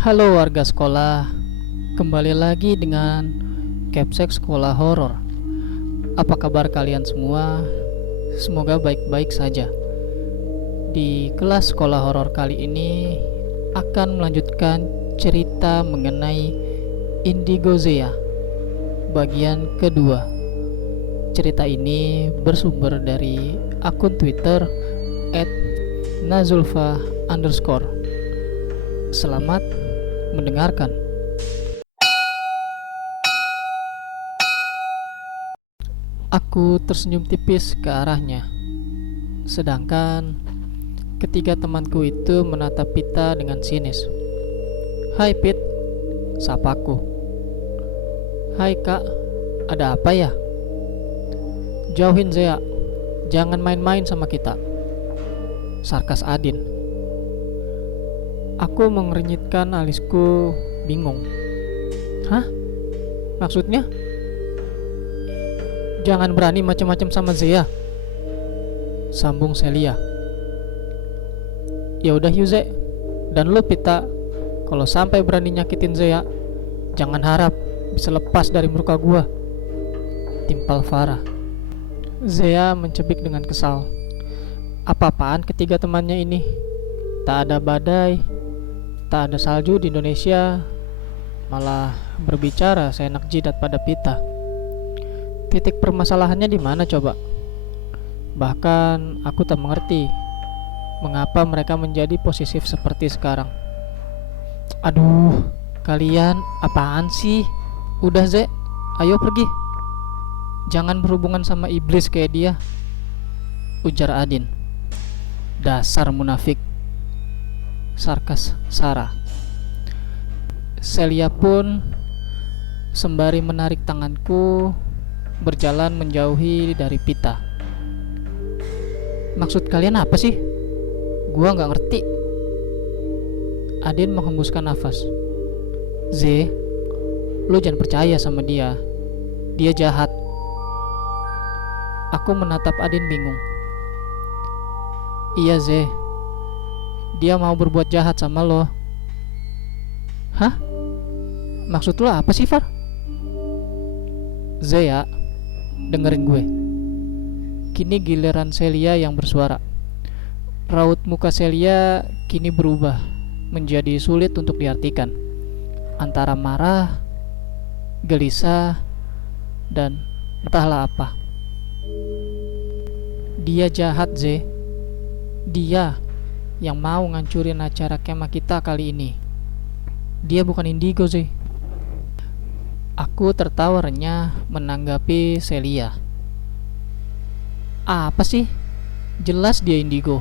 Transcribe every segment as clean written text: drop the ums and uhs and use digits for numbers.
Halo warga sekolah, kembali lagi dengan Capsek Sekolah Horor. Apa kabar kalian semua? Semoga baik-baik saja. Di kelas sekolah horor kali ini akan melanjutkan cerita mengenai Indigo Zea bagian kedua. Cerita ini bersumber dari akun Twitter @nazulfa_. Selamat mendengarkan. Aku tersenyum tipis ke arahnya, sedangkan ketiga temanku itu menatap Pita dengan sinis. "Hai Pit," sapaku. "Hai Kak, ada apa ya?" "Jauhin Zea, jangan main-main sama kita," sarkas Adin. Aku mengernyitkan alisku, bingung. "Hah? Maksudnya?" "Jangan berani macam-macam sama Zea," sambung Celia. "Ya udah Yuze, dan lo Pita, kalau sampai berani nyakitin Zea, jangan harap bisa lepas dari muka gua," timpal Farah. Zea mencebik dengan kesal. Apa-apaan ketiga temannya ini? Tak ada badai, tak ada salju di Indonesia, malah berbicara seenak jidat pada Pita. Titik permasalahannya di mana coba? Bahkan aku tak mengerti mengapa mereka menjadi posesif seperti sekarang. Aduh, kalian apaan sih? Udah Ze, ayo pergi. Jangan berhubungan sama iblis kayak dia, ujar Adin. Dasar munafik, sarkas Sarah. Celia pun sembari menarik tanganku berjalan menjauhi dari Pita. "Maksud kalian apa sih? Gua nggak ngerti." Adin menghembuskan nafas. "Z, lu jangan percaya sama dia. Dia jahat." Aku menatap Adin bingung. "Iya Z, dia mau berbuat jahat sama lo." "Hah? Maksud lo apa sih Far?" "Zea, dengerin gue." Kini giliran Celia yang bersuara. Raut muka Celia kini berubah menjadi sulit untuk diartikan, antara marah, gelisah, dan entahlah apa. "Dia jahat Z. Dia yang mau ngancurin acara kemah kita kali ini. Dia bukan Indigo Z." Aku tertawa renyah menanggapi Celia. "Apa sih? Jelas dia Indigo.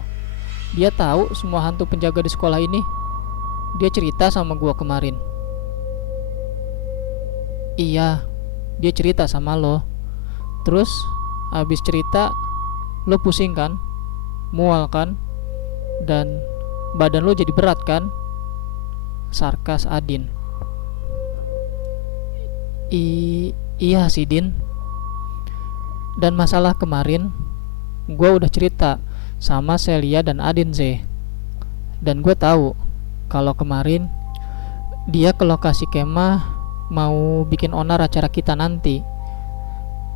Dia tahu semua hantu penjaga di sekolah ini. Dia cerita sama gua kemarin." "Iya, dia cerita sama lo. Terus habis cerita lo pusing kan? Mual kan? Dan badan lo jadi berat kan?" sarkas Adin. Iya sih Din. Dan masalah kemarin gue udah cerita sama Celia dan Adin Z. Dan gue tahu kalau kemarin dia ke lokasi kemah mau bikin onar acara kita nanti.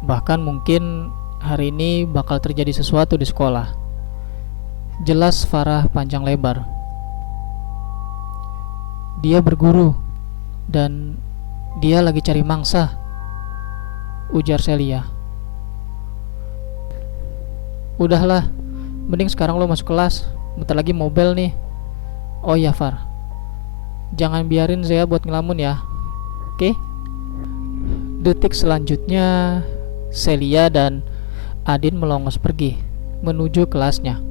Bahkan mungkin hari ini bakal terjadi sesuatu di sekolah. Jelas Farah panjang lebar. "Dia berguru dan dia lagi cari mangsa," ujar Celia. "Udahlah, mending sekarang lo masuk kelas. Bentar lagi mobil nih. Oh ya Far, jangan biarin Zea buat ngelamun ya, oke?" Detik selanjutnya Celia dan Adin melongos pergi menuju kelasnya.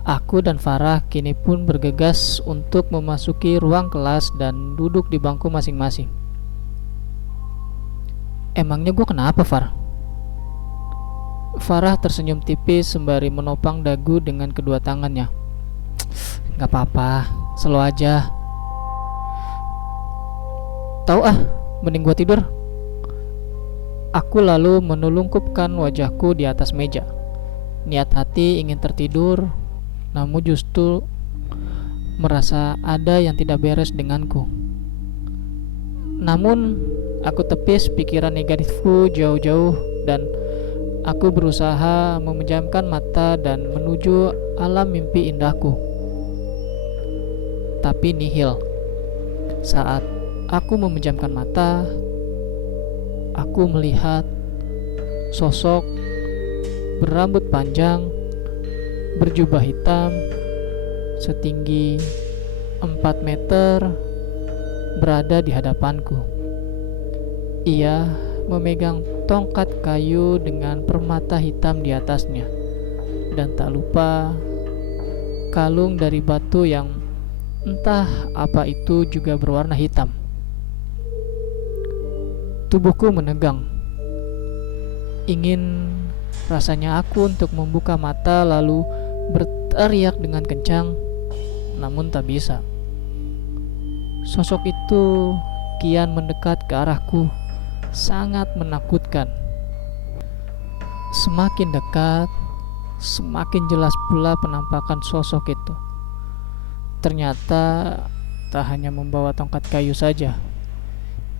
Aku dan Farah kini pun bergegas untuk memasuki ruang kelas dan duduk di bangku masing-masing. "Emangnya gue kenapa Far?" Farah tersenyum tipis sembari menopang dagu dengan kedua tangannya. "Gak apa-apa, slow aja." "Tahu ah, mending gue tidur." Aku lalu menelungkupkan wajahku di atas meja. Niat hati ingin tertidur, merasa ada yang tidak beres denganku. Namun, aku tepis pikiran negatifku jauh-jauh dan aku berusaha memejamkan mata dan menuju alam mimpi indahku. Tapi nihil. Saat aku memejamkan mata, aku melihat sosok berambut panjang, berjubah hitam, setinggi 4 meter berada di hadapanku. Ia memegang tongkat kayu dengan permata hitam di atasnya, dan tak lupa kalung dari batu yang entah apa itu juga berwarna hitam. Tubuhku menegang. Ingin rasanya aku untuk membuka mata lalu berteriak dengan kencang, namun tak bisa. Sosok itu kian mendekat ke arahku, sangat menakutkan. Semakin dekat, semakin jelas pula penampakan sosok itu. Ternyata tak hanya membawa tongkat kayu saja,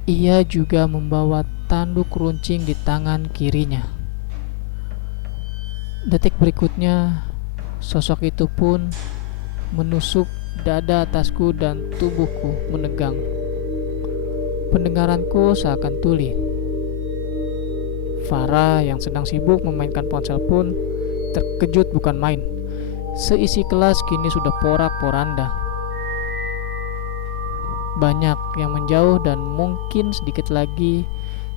ia juga membawa tanduk runcing di tangan kirinya. Detik berikutnya, sosok itu pun menusuk dada atasku dan tubuhku menegang. Pendengaranku seakan tuli. Farah yang sedang sibuk memainkan ponsel pun terkejut bukan main. Seisi kelas kini sudah porak-poranda. Banyak yang menjauh dan mungkin sedikit lagi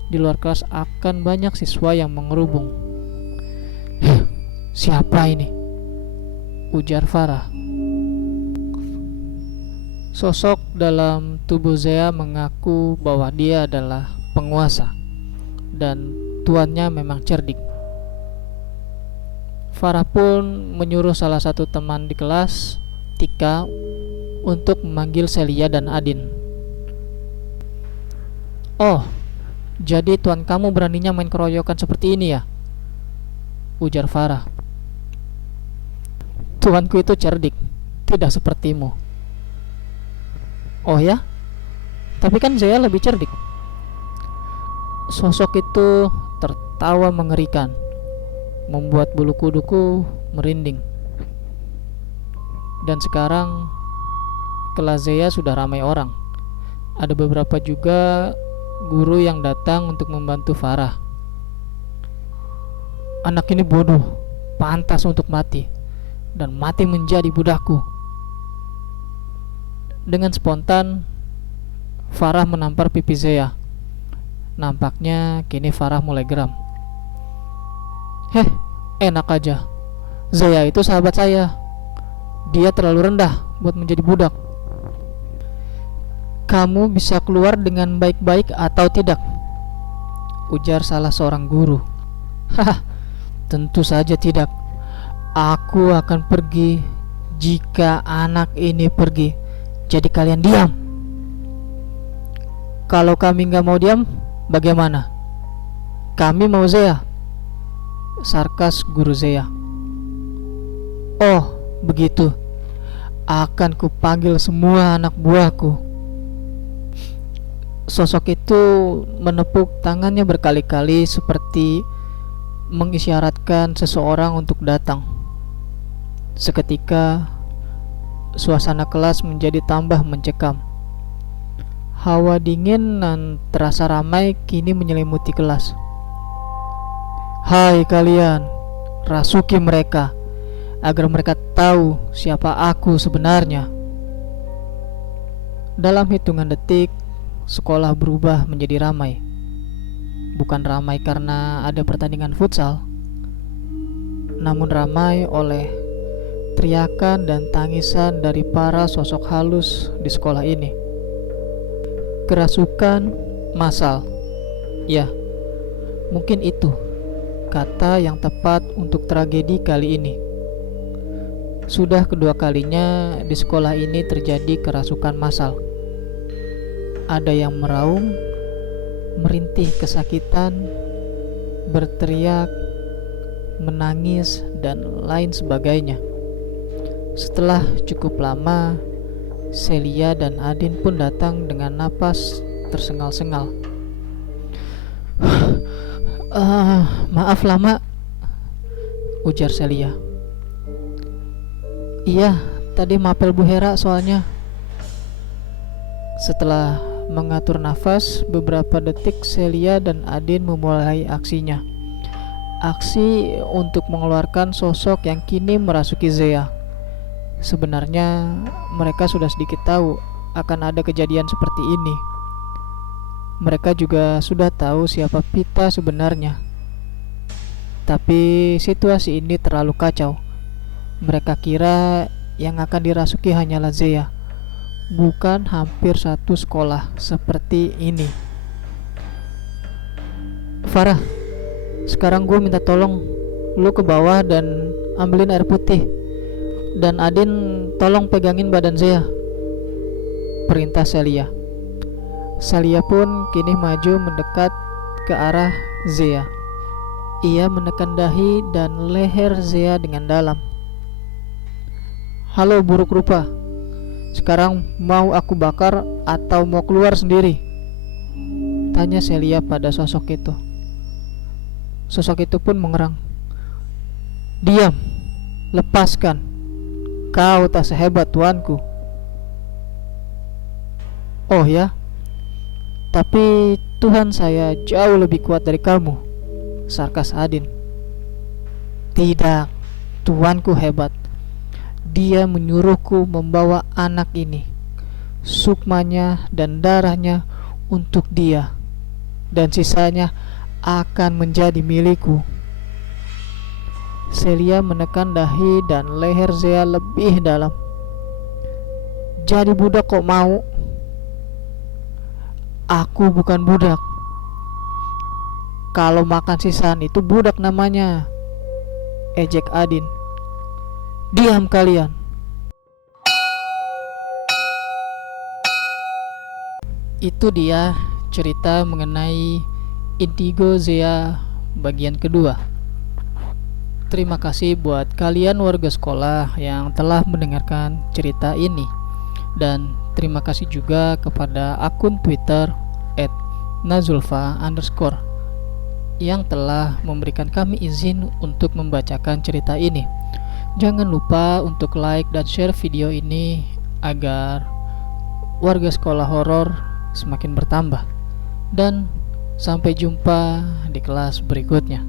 di luar kelas akan banyak siswa yang mengerubung. Siapa ini? Ujar Farah. Sosok dalam tubuh Zea mengaku bahwa dia adalah penguasa dan tuannya memang cerdik. Farah pun menyuruh salah satu teman di kelas, Tika, untuk memanggil Celia dan Adin. Oh, jadi tuan kamu beraninya main keroyokan seperti ini ya? Ujar Farah. Tuanku itu cerdik, tidak sepertimu. Oh ya? Tapi kan Zea lebih cerdik. Sosok itu tertawa mengerikan, membuat bulu kuduku merinding. Dan sekarang kelas Zea sudah ramai orang. Ada beberapa juga guru yang datang untuk membantu Farah. Anak ini bodoh, pantas untuk mati, dan mati menjadi budakku. Dengan spontan, Farah menampar pipi Zea. Nampaknya kini Farah mulai geram. Enak aja. Zea itu sahabat saya. Dia terlalu rendah buat menjadi budak. Kamu bisa keluar dengan baik-baik atau tidak? Ujar salah seorang guru. Tentu saja tidak. Aku akan pergi jika anak ini pergi. Jadi kalian diam. Kalau kami gak mau diam, bagaimana? Kami mau Zea. Sarkas guru Zea. Oh, begitu. Akan kupanggil semua anak buahku. Sosok itu menepuk tangannya berkali-kali seperti mengisyaratkan seseorang untuk datang. Seketika suasana kelas menjadi tambah mencekam. Hawa dingin dan terasa ramai kini menyelimuti kelas. Hai kalian, rasuki mereka agar mereka tahu siapa aku sebenarnya. Dalam hitungan detik, sekolah berubah menjadi ramai. Bukan ramai karena ada pertandingan futsal, namun ramai oleh teriakan dan tangisan dari para sosok halus di sekolah ini. Kerasukan massal. Ya, mungkin itu kata yang tepat untuk tragedi kali ini. Sudah kedua kalinya di sekolah ini terjadi kerasukan massal. Ada yang meraung, merintih kesakitan, berteriak, menangis, dan lain sebagainya. Setelah cukup lama, Celia dan Adin pun datang dengan napas tersengal-sengal. Maaf lama, ujar Celia. Iya, tadi mapel Bu Hera soalnya. Setelah mengatur nafas beberapa detik, Celia dan Adin memulai aksinya. Aksi untuk mengeluarkan sosok yang kini merasuki Zea. Sebenarnya mereka sudah sedikit tahu akan ada kejadian seperti ini. Mereka juga sudah tahu siapa Pita sebenarnya. Tapi situasi ini terlalu kacau. Mereka kira yang akan dirasuki hanyalah Zea, bukan hampir satu sekolah seperti ini. Farah, sekarang gue minta tolong lu ke bawah dan ambilin air putih. Dan Adin tolong pegangin badan Zea, perintah Celia. Celia pun kini maju mendekat ke arah Zea. Ia menekan dahi dan leher Zea dengan dalam. Halo buruk rupa, sekarang mau aku bakar atau mau keluar sendiri? Tanya Celia pada sosok itu. Sosok itu pun mengerang. Diam, lepaskan. Kau tak sehebat tuanku. Oh ya, tapi Tuhan saya jauh lebih kuat dari kamu, sarkas Adin. Tidak, tuanku hebat. Dia menyuruhku membawa anak ini, sukmanya dan darahnya untuk dia, dan sisanya akan menjadi milikku. Celia menekan dahi dan leher Zea lebih dalam. Jadi budak kok mau? Aku bukan budak. Kalau makan sisaan itu budak namanya, ejek Adin. Diam kalian. Itu dia cerita mengenai Indigo Zea bagian kedua. Terima kasih buat kalian warga sekolah yang telah mendengarkan cerita ini. Dan terima kasih juga kepada akun Twitter @nazulfa_ yang telah memberikan kami izin untuk membacakan cerita ini. Jangan lupa untuk like dan share video ini agar warga sekolah horor semakin bertambah. Dan sampai jumpa di kelas berikutnya.